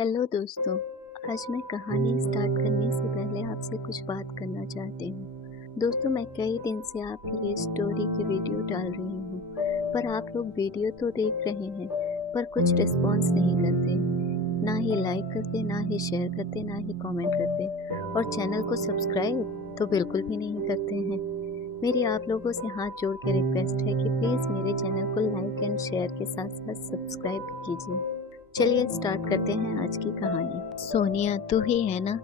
Hello दोस्तों। आज मैं कहानी स्टार्ट करने से पहले आपसे कुछ बात करना चाहती हूँ। दोस्तों, मैं कई दिन से आपके लिए स्टोरी की वीडियो डाल रही हूँ, पर आप लोग वीडियो तो देख रहे हैं पर कुछ रिस्पॉन्स नहीं करते, ना ही लाइक करते, ना ही शेयर करते, ना ही कमेंट करते, और चैनल को सब्सक्राइब तो बिल्कुल भी नहीं करते हैं। मेरी आप लोगों से हाथ जोड़ के रिक्वेस्ट है कि प्लीज़ मेरे चैनल को लाइक एंड शेयर के साथ साथ सब्सक्राइब कीजिए। चलिए स्टार्ट करते हैं आज की कहानी। सोनिया तू ही है ना?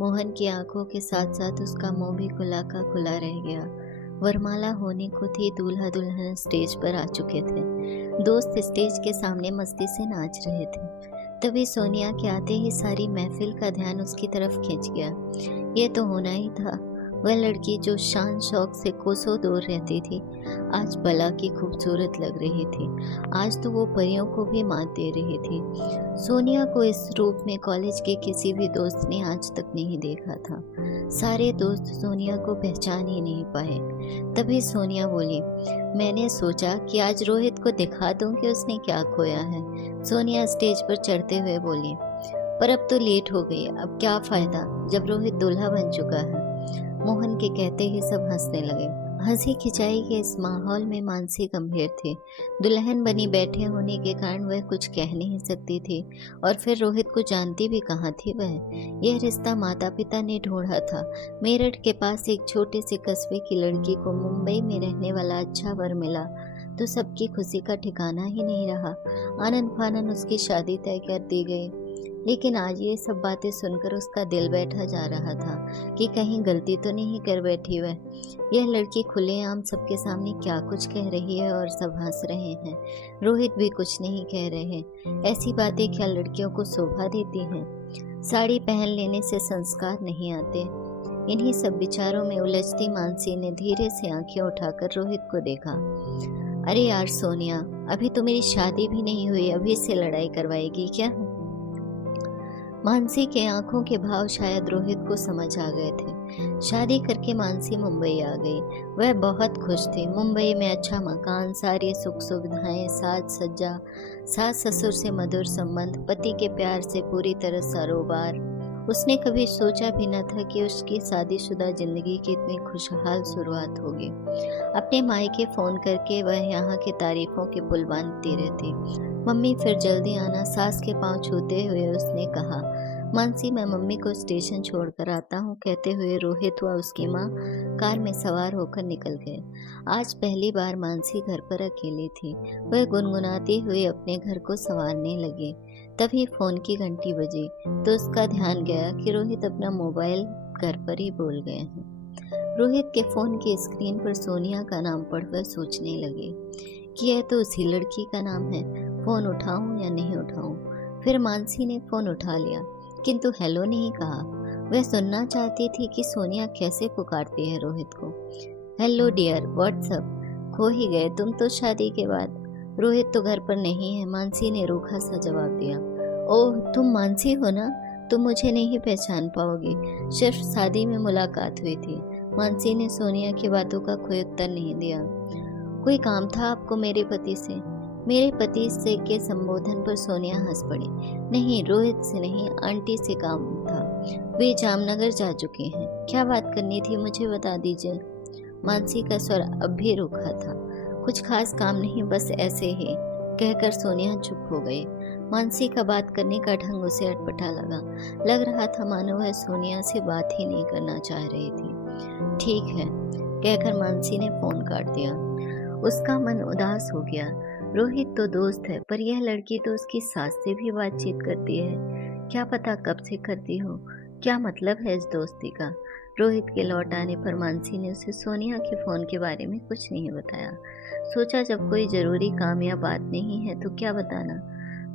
मोहन की आंखों के साथ साथ उसका मुंह भी खुला का खुला रह गया। वरमाला होने को थी, दूल्हा दुल्हन स्टेज पर आ चुके थे। दोस्त स्टेज के सामने मस्ती से नाच रहे थे। तभी सोनिया के आते ही सारी महफिल का ध्यान उसकी तरफ खिंच गया। ये तो होना ही था। वह लड़की जो शान शौक से कोसों दूर रहती थी, आज भला की खूबसूरत लग रही थी। आज तो वो परियों को भी मात दे रही थी। सोनिया को इस रूप में कॉलेज के किसी भी दोस्त ने आज तक नहीं देखा था। सारे दोस्त सोनिया को पहचान ही नहीं पाए। तभी सोनिया बोली, मैंने सोचा कि आज रोहित को दिखा दूं कि उसने क्या खोया है। सोनिया स्टेज पर चढ़ते हुए बोली, पर अब तो लेट हो गई, अब क्या फायदा जब रोहित दूल्हा बन चुका है। मोहन के कहते ही सब हंसने लगे। हंसी खिंचाई के इस माहौल में मानसी गंभीर थी। दुल्हन बनी बैठे होने के कारण वह कुछ कह नहीं सकती थी, और फिर रोहित को जानती भी कहाँ थी वह। यह रिश्ता माता पिता ने ढूंढा था। मेरठ के पास एक छोटे से कस्बे की लड़की को मुंबई में रहने वाला अच्छा वर मिला तो सबकी खुशी का ठिकाना ही नहीं रहा। आनन फानन उसकी शादी तय कर दी गई। लेकिन आज ये सब बातें सुनकर उसका दिल बैठा जा रहा था कि कहीं गलती तो नहीं कर बैठी वह। यह लड़की खुलेआम सबके सामने क्या कुछ कह रही है और सब हंस रहे हैं। रोहित भी कुछ नहीं कह रहे। ऐसी बातें क्या लड़कियों को शोभा देती हैं? साड़ी पहन लेने से संस्कार नहीं आते। इन्हीं सब विचारों में उलझती मानसी ने धीरे से आंखें उठाकर रोहित को देखा। अरे यार सोनिया, अभी तो मेरी शादी भी नहीं हुई, अभी से लड़ाई करवाएगी क्या? मानसी के आंखों के भाव शायद रोहित को समझ आ गए थे। शादी करके मानसी मुंबई आ गई। वह बहुत खुश थी। मुंबई में अच्छा मकान, सारी सुख सुविधाएं, साज सज्जा, सास ससुर से मधुर संबंध, पति के प्यार से पूरी तरह सरोबार। उसने कभी सोचा भी न था कि उसकी शादीशुदा जिंदगी की इतनी खुशहाल शुरुआत होगी। अपने मायके फोन करके वह यहाँ की तारीफों के पुल बांधती रहती। मम्मी फिर जल्दी आना, सास के पांव छूते हुए उसने कहा। मानसी, मैं मम्मी को स्टेशन छोड़कर आता हूँ, कहते हुए रोहित व उसकी माँ कार में सवार होकर निकल गए। आज पहली बार मानसी घर पर अकेली थी। वह गुनगुनाती हुई अपने घर को संवारने लगी। तभी फोन की घंटी बजी तो उसका ध्यान गया कि रोहित अपना मोबाइल घर पर ही भूल गए हैं। रोहित के फोन की स्क्रीन पर सोनिया का नाम पढ़कर सोचने लगे कि यह तो उसी लड़की का नाम है। फोन उठाऊं या नहीं उठाऊं? फिर मानसी ने फोन उठा लिया, किंतु हेलो नहीं कहा। वह सुनना चाहती थी कि सोनिया कैसे पुकारती है रोहित को। Hello dear, what's up? खो ही गए तुम तो शादी के बाद। रोहित तो घर पर नहीं है, मानसी ने रूखा सा जवाब दिया। ओह, तुम मानसी हो ना? तुम मुझे नहीं पहचान पाओगी, सिर्फ शादी में मुलाकात हुई थी। मानसी ने सोनिया की बातों का कोई उत्तर नहीं दिया। कोई काम था आपको मेरे पति से? मेरे पति से के संबोधन पर सोनिया हंस पड़ी। नहीं, रोहित से नहीं, आंटी से काम था। वे जामनगर जा चुके हैं। क्या बात करनी थी मुझे बता दीजिए। मानसी का स्वर अब भी रूखा था। कुछ खास काम नहीं, बस ऐसे ही, कहकर सोनिया चुप हो गई। मानसी का बात करने का ढंग उसे अटपटा लगा। लग रहा था मानो वह सोनिया से बात ही नहीं करना चाह रही थी। ठीक है, कहकर मानसी ने फोन काट दिया। उसका मन उदास हो गया। रोहित तो दोस्त है, पर यह लड़की तो उसकी सास से भी बातचीत करती है। क्या पता कब से करती हो? क्या मतलब है इस दोस्ती का? रोहित के लौट आने पर मानसी ने उसे सोनिया के फोन के बारे में कुछ नहीं बताया। सोचा जब कोई जरूरी काम या बात नहीं है तो क्या बताना।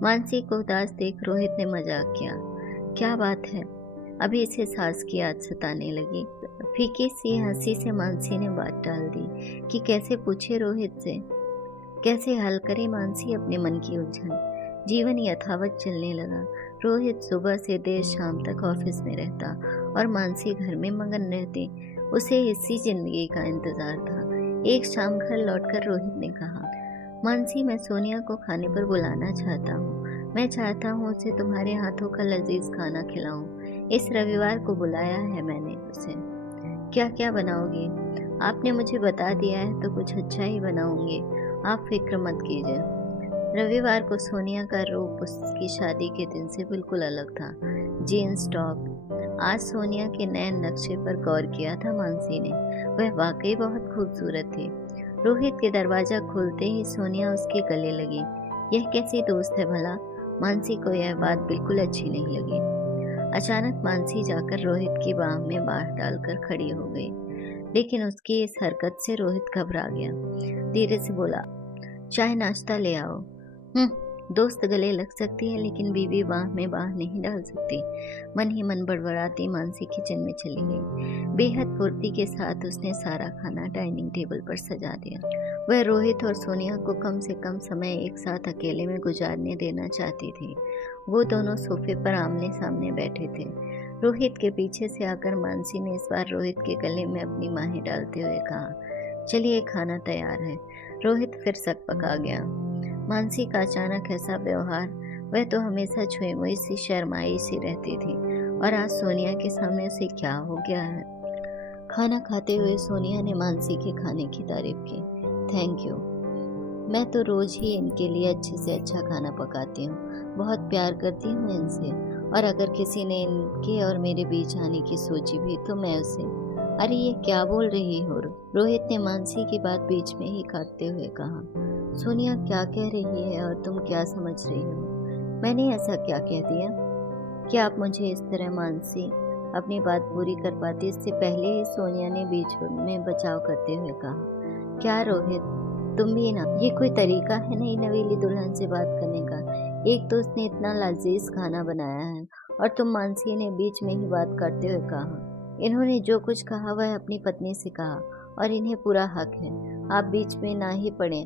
मानसी को उदास देख रोहित ने मजाक किया, क्या बात है? अभी इसे सास की याद सताने लगी। फीकी सी हंसी से मानसी ने बात टाल दी कि कैसे पूछे रोहित से, कैसे हल करे मानसी अपने मन की उलझन। जीवन यथावत चलने लगा। रोहित सुबह से देर शाम तक ऑफिस में रहता और मानसी घर में मगन रहती। उसे इसी जिंदगी का इंतजार था। एक शाम घर लौटकर रोहित ने कहा, मानसी, मैं सोनिया को खाने पर बुलाना चाहता हूँ। मैं चाहता हूँ उसे तुम्हारे हाथों का लजीज खाना खिलाऊं। इस रविवार को बुलाया है मैंने उसे। क्या क्या बनाओगी? आपने मुझे बता दिया है तो कुछ अच्छा ही बनाऊंगी, आप फिक्र मत कीजिए। रविवार को सोनिया का रूप उसकी शादी के दिन से बिल्कुल अलग था। Jeans top. आज सोनिया के नए नक्शे पर गौर किया था मानसी ने। वह वाकई बहुत खूबसूरत थी। रोहित के दरवाजा खोलते ही सोनिया उसके गले लगी। यह कैसी दोस्त है भला? मानसी को यह बात बिल्कुल अच्छी नहीं लगी। अचानक मानसी जाकर रोहित की बाह में बाह डालकर खड़ी हो गई, लेकिन उसकी इस हरकत से रोहित घबरा गया। धीरे से बोला, चाय नाश्ता ले आओ। दोस्त गले लग सकती है लेकिन बीवी बाह में बाह नहीं डाल सकती। मन ही मन बड़बड़ाती मानसी किचन में चली गई। बेहद फुर्ती के साथ उसने सारा खाना डाइनिंग टेबल पर सजा दिया। वह रोहित और सोनिया को कम से कम समय एक साथ अकेले में गुजारने देना चाहती थी। वो दोनों सोफे पर आमने सामने बैठे थे। रोहित के पीछे से आकर मानसी ने इस बार रोहित के गले में अपनी बाहें डालते हुए कहा, चलिए खाना तैयार है। रोहित फिर सकपका गया। मानसी का अचानक ऐसा व्यवहार, वह तो हमेशा छुई मुई सी शर्माई सी रहती थी, और आज सोनिया के सामने उसे क्या हो गया है? खाना खाते हुए सोनिया ने मानसी के खाने की तारीफ की। थैंक यू, मैं तो रोज ही इनके लिए अच्छे से अच्छा खाना पकाती हूँ, बहुत प्यार करती हूँ इनसे, और अगर किसी ने इनके और मेरे बीच आने की सोची भी तो मैं उसे। अरे ये क्या बोल रही हो? रोहित ने मानसी की बात बीच में ही काटते हुए कहा। सोनिया क्या कह रही है और तुम क्या समझ रही हो? मैंने ऐसा क्या कह दिया कि आप मुझे इस तरह? मानसी अपनी बात पूरी कर पाती इससे पहले ही सोनिया ने बीच में बचाव करते हुए कहा, क्या रोहित, तुम भी ना, ये कोई तरीका है नई नवेली दुल्हन से बात करने का? एक तो उसने इतना लजीज खाना बनाया है और तुम? मानसी ने बीच में ही बात करते हुए कहा। इन्होंने जो कुछ कहा वह अपनी पत्नी से कहा और इन्हें पूरा हक है, आप बीच में ना ही पड़े।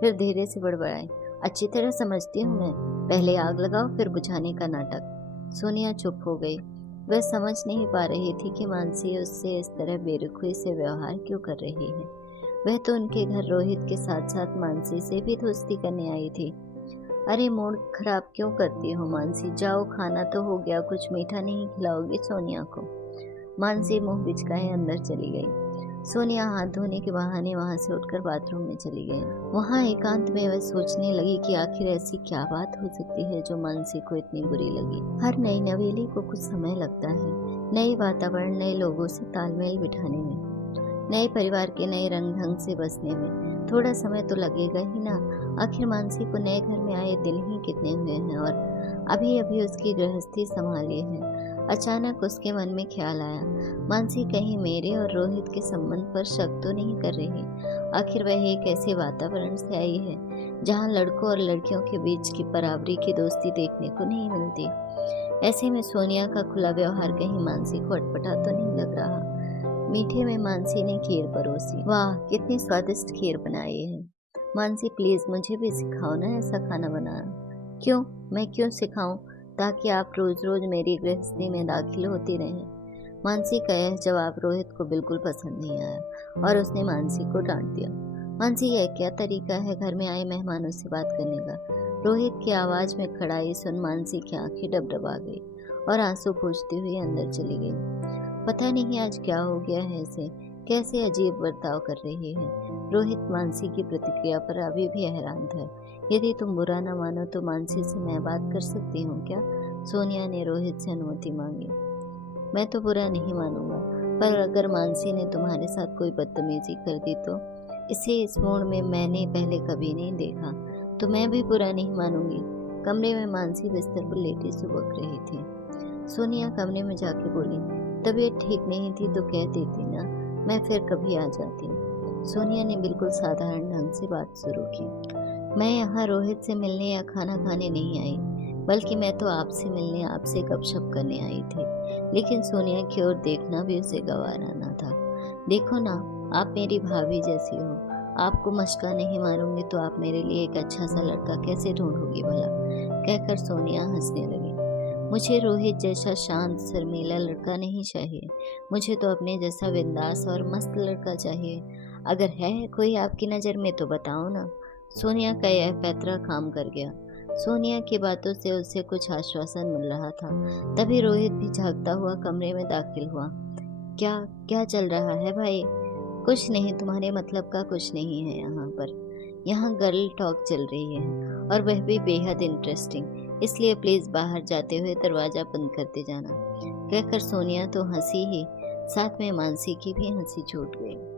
फिर धीरे से बड़बड़ाई, अच्छी तरह समझती हूँ मैं, पहले आग लगाओ फिर बुझाने का नाटक। सोनिया चुप हो गई। वह समझ नहीं पा रही थी कि मानसी उससे इस तरह बेरुखी से व्यवहार क्यों कर रही है। वह तो उनके घर रोहित के साथ साथ मानसी से भी दोस्ती करने आई थी। अरे मूड खराब क्यों करती हो मानसी? जाओ, खाना तो हो गया, कुछ मीठा नहीं खिलाओगी सोनिया को? मानसी मुंह बिचकाए अंदर चली गई। सोनिया हाथ धोने के बहाने वहां से उठकर बाथरूम में चली गई। वहां एकांत में वह सोचने लगी कि आखिर ऐसी क्या बात हो सकती है जो मानसी को इतनी बुरी लगी। हर नई नवेली को कुछ समय लगता है, नए वातावरण, नए लोगों से तालमेल बिठाने में, नए परिवार के नए रंग ढंग से बसने में थोड़ा समय तो लगेगा ही ना। आखिर मानसी को नए घर में आए दिन ही कितने हुए हैं और अभी अभी उसकी गृहस्थी संभाली है। अचानक उसके मन में ख्याल आया, मानसी कहीं मेरे और रोहित के संबंध पर शक तो नहीं कर रही? आखिर वह एक ऐसे वातावरण से आई है जहाँ लड़कों और लड़कियों के बीच की बराबरी की दोस्ती देखने को नहीं मिलती। ऐसे में सोनिया का खुला व्यवहार कहीं मानसी को अटपटा तो नहीं लग रहा। मीठे में मानसी ने खीर परोसी। वाह, कितनी स्वादिष्ट खीर बनाई है। मानसी प्लीज मुझे भी सिखाओ ना ऐसा खाना बनाना। क्यों? मैं क्यों सिखाऊं? ताकि आप रोज रोज मेरी गृहस्थी में दाखिल होती रहें। मानसी का यह जवाब रोहित को बिल्कुल पसंद नहीं आया और उसने मानसी को डांट दिया। मानसी, यह क्या तरीका है घर में आए मेहमानों से बात करने का? रोहित की आवाज में खड़ाई सुन मानसी की आंखें डबडबा गई और आंसू पोंछती हुई अंदर चली गई। पता नहीं आज क्या हो गया है इसे, कैसे अजीब बर्ताव कर रही है। रोहित मानसी की प्रतिक्रिया पर अभी भी हैरान था। यदि तुम बुरा न मानो तो मानसी से मैं बात कर सकती हूँ क्या? सोनिया ने रोहित से अनुमति मांगी। मैं तो बुरा नहीं मानूंगा, पर अगर मानसी ने तुम्हारे साथ कोई बदतमीजी कर दी तो? इसे इस मोड़ में मैंने पहले कभी नहीं देखा, तो मैं भी बुरा नहीं मानूंगी। कमरे में मानसी बिस्तर पर लेटी सुबक रही थी। सोनिया कमरे में जाके बोली, तबीयत ठीक नहीं थी तो कह देती ना, मैं फिर कभी आ जाती। सोनिया ने बिल्कुल साधारण ढंग से बात शुरू की। मैं यहाँ रोहित से मिलने या खाना खाने नहीं आई, बल्कि मैं तो आपसे मिलने, आपसे गपशप करने आई थी। लेकिन सोनिया की ओर देखना भी उसे गवारा ना था। देखो ना, आप मेरी भाभी जैसी हो, आपको मशका नहीं मारूंगी तो आप मेरे लिए एक अच्छा सा लड़का कैसे ढूंढोगी भला? कहकर सोनिया हंसने लगी। मुझे रोहित जैसा शांत शर्मीला लड़का नहीं चाहिए, मुझे तो अपने जैसा बिंदास और मस्त लड़का चाहिए। अगर है कोई आपकी नज़र में तो बताओ ना। सोनिया का यह पैतरा काम कर गया। सोनिया की बातों से उसे कुछ आश्वासन मिल रहा था। तभी रोहित भी झांकता हुआ कमरे में दाखिल हुआ। क्या क्या चल रहा है भाई? कुछ नहीं, तुम्हारे मतलब का कुछ नहीं है यहाँ पर। यहाँ गर्ल टॉक चल रही है और वह भी बेहद इंटरेस्टिंग, इसलिए प्लीज बाहर जाते हुए दरवाजा बंद करते जाना। कहकर सोनिया तो हंसी ही, साथ में मानसी की भी हंसी छूट गई।